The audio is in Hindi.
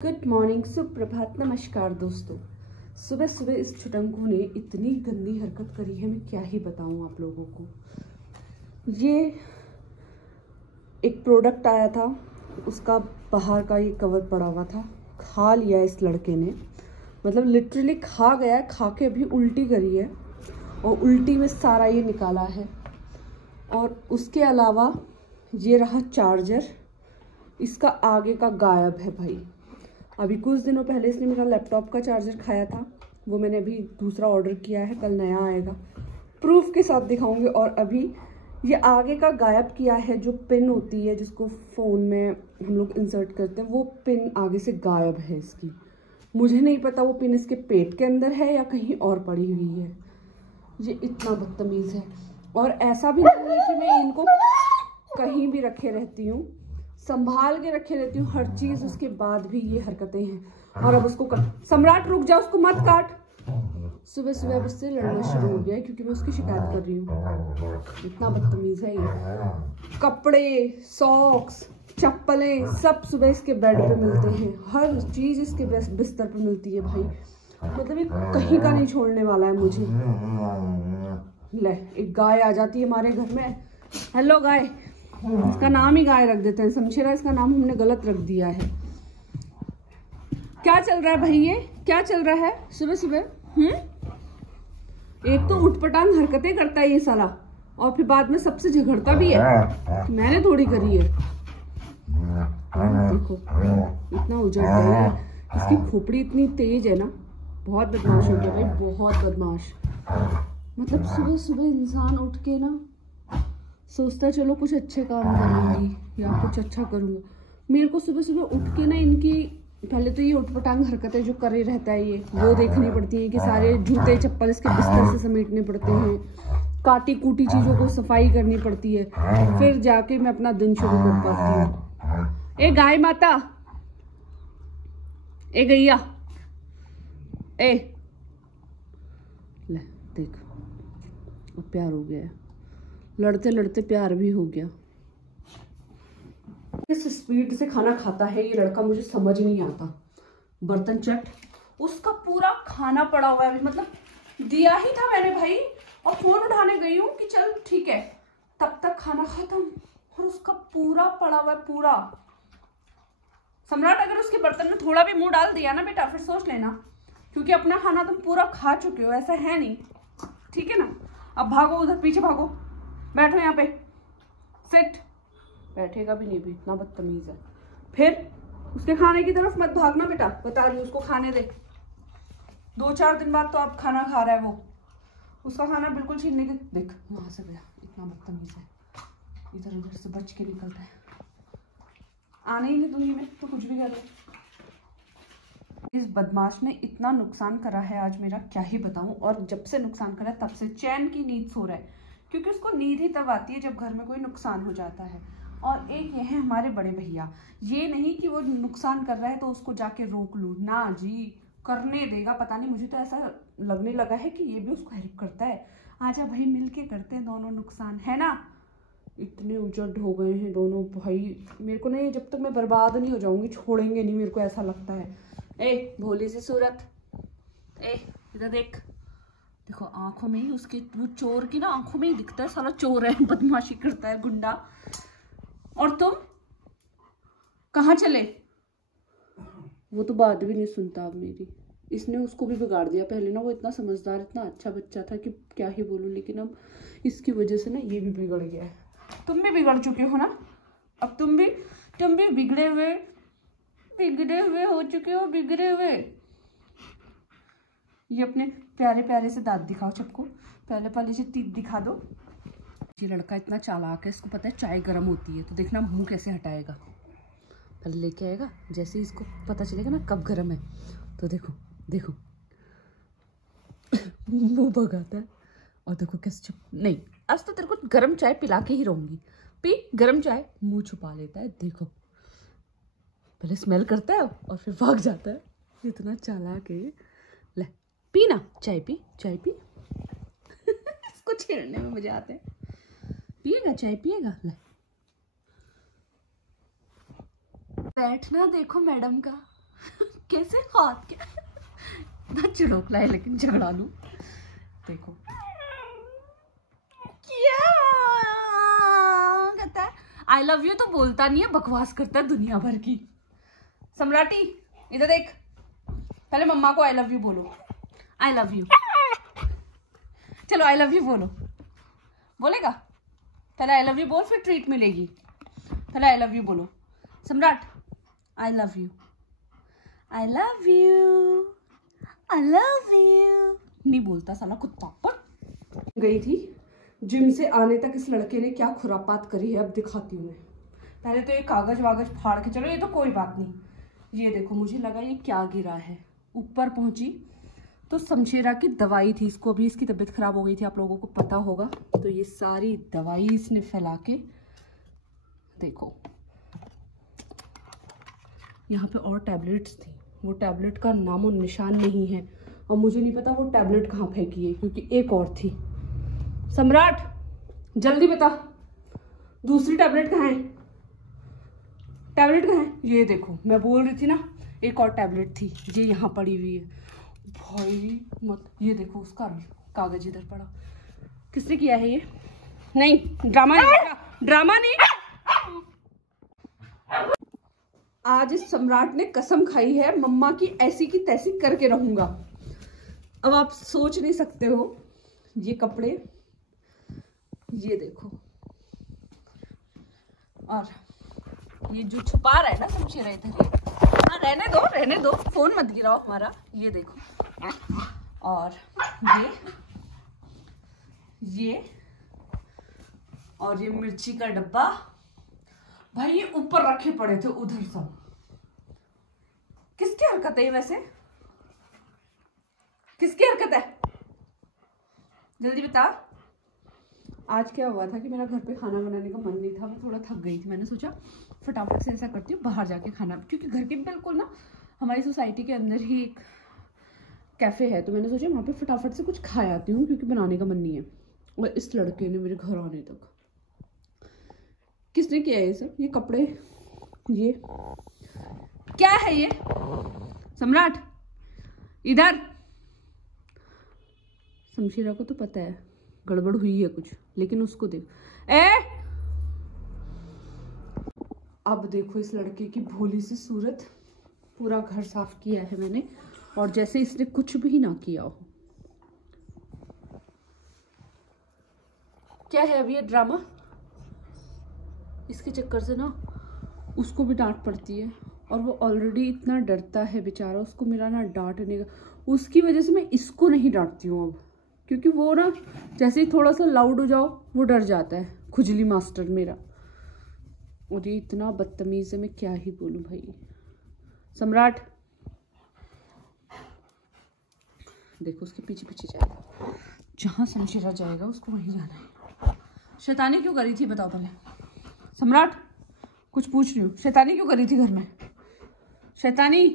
गुड मॉर्निंग, सुप्रभात, नमस्कार दोस्तों। सुबह सुबह इस छुटंकू ने इतनी गंदी हरकत करी है, मैं क्या ही बताऊं आप लोगों को। ये एक प्रोडक्ट आया था, उसका बाहर का ये कवर पड़ा हुआ था, खा लिया इस लड़के ने। मतलब लिटरली खा गया, खा के अभी उल्टी करी है और उल्टी में सारा ये निकाला है। और उसके अलावा ये रहा चार्जर, इसका आगे का गायब है भाई। अभी कुछ दिनों पहले इसने मेरा लैपटॉप का चार्जर खाया था, वो मैंने अभी दूसरा ऑर्डर किया है, कल नया आएगा, प्रूफ के साथ दिखाऊंगी। और अभी ये आगे का गायब किया है, जो पिन होती है जिसको फ़ोन में हम लोग इंसर्ट करते हैं, वो पिन आगे से गायब है इसकी। मुझे नहीं पता वो पिन इसके पेट के अंदर है या कहीं और पड़ी हुई है। ये इतना बदतमीज़ है। और ऐसा भी नहीं है कि मैं इनको कहीं भी रखे रहती हूँ, संभाल के रखे रहती हूँ हर चीज, उसके बाद भी ये हरकतें हैं। और अब उसको सम्राट रुक जा, उसको मत काट। सुबह सुबह अब उससे लड़ना शुरू हो गया है क्योंकि मैं उसकी शिकायत कर रही हूँ। इतना बदतमीज है ये। कपड़े, सॉक्स, चप्पलें सब सुबह इसके बेड पे मिलते हैं, हर चीज इसके बिस्तर पे मिलती है भाई। मतलब ये कहीं का नहीं छोड़ने वाला है मुझे। ले, एक गाय आ जाती है हमारे घर में। हेलो गाय, इसका नाम ही गाय रख देते हैं, समझेरा इसका नाम हमने गलत रख दिया है। क्या चल रहा है भाई, ये क्या चल रहा है सुबह सुबह? एक तो उठपटांग हरकतें करता है ये साला, और फिर बाद में सबसे झगड़ता भी है। मैंने थोड़ी करी है। देखो इतना उजड़ गया है, इसकी खोपड़ी इतनी तेज है ना, बहुत बदमाश हो गया भाई, बहुत बदमाश। मतलब सुबह सुबह इंसान उठ के ना सोचता है चलो कुछ अच्छे काम करूंगी या कुछ अच्छा करूंगा। मेरे को सुबह सुबह उठ के ना इनकी पहले तो ये उठपटांग हरकतें जो करे रहता है ये, वो देखनी पड़ती है कि सारे जूते चप्पल इसके बिस्तर से समेटने पड़ते हैं, काटी कूटी चीजों को सफाई करनी पड़ती है, फिर जाके मैं अपना दिन शुरू कर पाती हूँ। ए गाय माता, ए गैया, ए ले देख, अब प्यार हो गया है, लड़ते लड़ते प्यार भी हो गया। किस स्पीड से खाना खाता है ये लड़का, मुझे समझ नहीं आता। बर्तन चट, उसका पूरा खाना पड़ा हुआ है, मतलब दिया ही था मैंने भाई, और फोन उठाने गई हूँ कि चल ठीक है, तब तक खाना खत्म, और उसका पूरा पड़ा हुआ है पूरा। सम्राट, अगर उसके बर्तन में थोड़ा भी मुंह डाल दिया ना बेटा, फिर सोच लेना, क्योंकि अपना खाना तुम पूरा खा चुके हो, ऐसा है नहीं, ठीक है ना। अब भागो, उधर पीछे भागो, बैठो यहाँ पे, सिट। बैठेगा भी नहीं भी, इतना बदतमीज है। फिर उसके खाने की तरफ मत भागना बेटा, बता रही हूँ, उसको खाने दे। 2-4 दिन बाद तो आप खाना खा रहा है वो, उसका खाना बिल्कुल छीनने के, देख वहां से गया, इतना बदतमीज है, इधर उधर से बच के निकलता है। आने ही नहीं दूंगी मैं तो कुछ भी कर दे। इस बदमाश ने इतना नुकसान करा है आज मेरा, क्या ही बताऊं। और जब से नुकसान करा तब से चैन की नींद सो रहा है, क्योंकि उसको नींद ही तब आती है जब घर में कोई नुकसान हो जाता है। और एक ये है हमारे बड़े भैया, ये नहीं कि वो नुकसान कर रहा है तो उसको जाके रोक लूं, ना जी, करने देगा। पता नहीं, मुझे तो ऐसा लगने लगा है कि ये भी उसको हेल्प करता है। आजा भाई, मिलके करते हैं दोनों नुकसान, है ना। इतने उजड़ हो गए हैं दोनों भाई, मेरे को नहीं, जब तक मैं बर्बाद नहीं हो जाऊंगी छोड़ेंगे नहीं, मेरे को ऐसा लगता है। ए भोली सी सूरत, ए इधर देख, देखो आंखों में ही उसके, वो चोर की ना आंखों में ही दिखता है, साला चोर है, बदमाशी करता है, गुंडा। और तुम कहाँ चले? वो तो बात भी नहीं सुनता अब मेरी, इसने उसको भी बिगाड़ दिया। पहले ना वो इतना समझदार, इतना अच्छा बच्चा था कि क्या ही बोलूं, लेकिन अब इसकी वजह से ना ये भी बिगड़ गया है। तुम भी बिगड़ चुके हो ना, अब तुम भी बिगड़े हुए हो चुके हो, बिगड़े हुए। ये अपने प्यारे प्यारे से दांत दिखाओ सबको, पहले से तीत दिखा दो। ये लड़का इतना चालाक है, इसको पता है चाय गर्म होती है, तो देखना मुंह कैसे हटाएगा। पहले लेके आएगा, जैसे ही इसको पता चलेगा ना कब गर्म है, तो देखो देखो मुंह भगाता है। और देखो कैसे चुप, नहीं आज तो तेरे को गर्म चाय पिला के ही रहूंगी, पी गर्म चाय। मुंह छुपा लेता है, देखो पहले स्मेल करता है और फिर भाग जाता है, इतना चालाक है। ले पी ना, चाय पी, चाय पी। इसको छेड़ने में मजा आता है। पिएगा चाय, पिएगा, ले बैठना, देखो मैडम का कैसे हाथ के ना चिड़ोकला है, लेकिन झगड़ा लू। देखो क्या कहता है, आई लव यू तो बोलता नहीं है, बकवास करता है दुनिया भर की। सम्राटी इधर देख, पहले मम्मा को आई लव यू बोलो। आई लव यू, चलो आई लव यू बोलो। बोलेगा? पहले आई लव यू बोल, फिर ट्रीट मिलेगी। पहले आई लव यू बोलो। सम्राट I love you, I love you, I love you. नहीं बोलता साला कुत्ता। पर गई थी जिम से आने तक इस लड़के ने क्या खुरापात करी है, अब दिखाती हूँ मैं। पहले तो ये कागज वागज फाड़ के, चलो ये तो कोई बात नहीं। ये देखो, मुझे लगा ये क्या गिरा है। ऊपर पहुंची तो शमशेरा की दवाई थी, इसको भी इसकी तबीयत खराब हो गई थी, आप लोगों को पता होगा। तो ये सारी दवाई इसने फैला के, देखो यहाँ पे और टैबलेट्स थी, वो टैबलेट का नामो निशान नहीं है, और मुझे नहीं पता वो टैबलेट कहाँ फेंकी है, क्योंकि एक और थी। सम्राट जल्दी बता, दूसरी टैबलेट कहाँ है? टैबलेट कहाँ है? ये देखो, मैं बोल रही थी ना एक और टैबलेट थी, ये यहाँ पड़ी हुई है। भाई मत, ये देखो उसका कागज इधर पड़ा। किसने किया है ये? नहीं, ड्रामा नहीं, ड्रामा नहीं। आज इस सम्राट ने कसम खाई है, मम्मा की ऐसी की तैसी करके रहूंगा। अब आप सोच नहीं सकते हो, ये कपड़े, ये देखो, और ये जो छुपा रहा है ना शमशेरा इधर, हाँ रहने दो, फोन मत गिराओ हमारा। ये देखो, और ये और ये मिर्ची का डब्बा, भाई ये ऊपर रखे पड़े थे उधर सब। किसकी हरकत है ये वैसे? किसकी हरकत है? जल्दी बता। आज क्या हुआ था कि मेरा घर पे खाना बनाने का मन नहीं था, मैं थोड़ा थक गई थी। मैंने सोचा फटाफट से ऐसा करती हूँ, बाहर जाके खाना, क्योंकि घर के बिल्कुल ना हमारी सोसाइटी के अंदर ही एक कैफ़े है, तो मैंने सोचा वहाँ पे फटाफट से कुछ खा आती हूँ, क्योंकि बनाने का मन नहीं है। और इस लड़के ने मेरे घर आने तक, किसने किया ये सब? ये कपड़े, ये क्या है ये? सम्राट इधर। शमशेरा को तो पता है गड़बड़ हुई है कुछ, लेकिन उसको देख, अब देखो इस लड़के की भोली सी सूरत। पूरा घर साफ किया है मैंने, और जैसे इसने कुछ भी ना किया हो। क्या है अब ये ड्रामा? इसके चक्कर से ना उसको भी डांट पड़ती है, और वो ऑलरेडी इतना डरता है बेचारा, उसको मेरा ना डांटने का, उसकी वजह से मैं इसको नहीं डांटती हूँ अब, क्योंकि वो ना जैसे ही थोड़ा सा लाउड हो जाओ वो डर जाता है, खुजली मास्टर मेरा। और ये इतना बदतमीज है, मैं क्या ही बोलूं भाई। सम्राट देखो, उसके पीछे पीछे जाएगा, जहां शमशेरा जाएगा उसको वहीं जाना है। शैतानी क्यों करी थी बताओ पहले। सम्राट कुछ पूछ रही हूँ, शैतानी क्यों करी थी घर में? शैतानी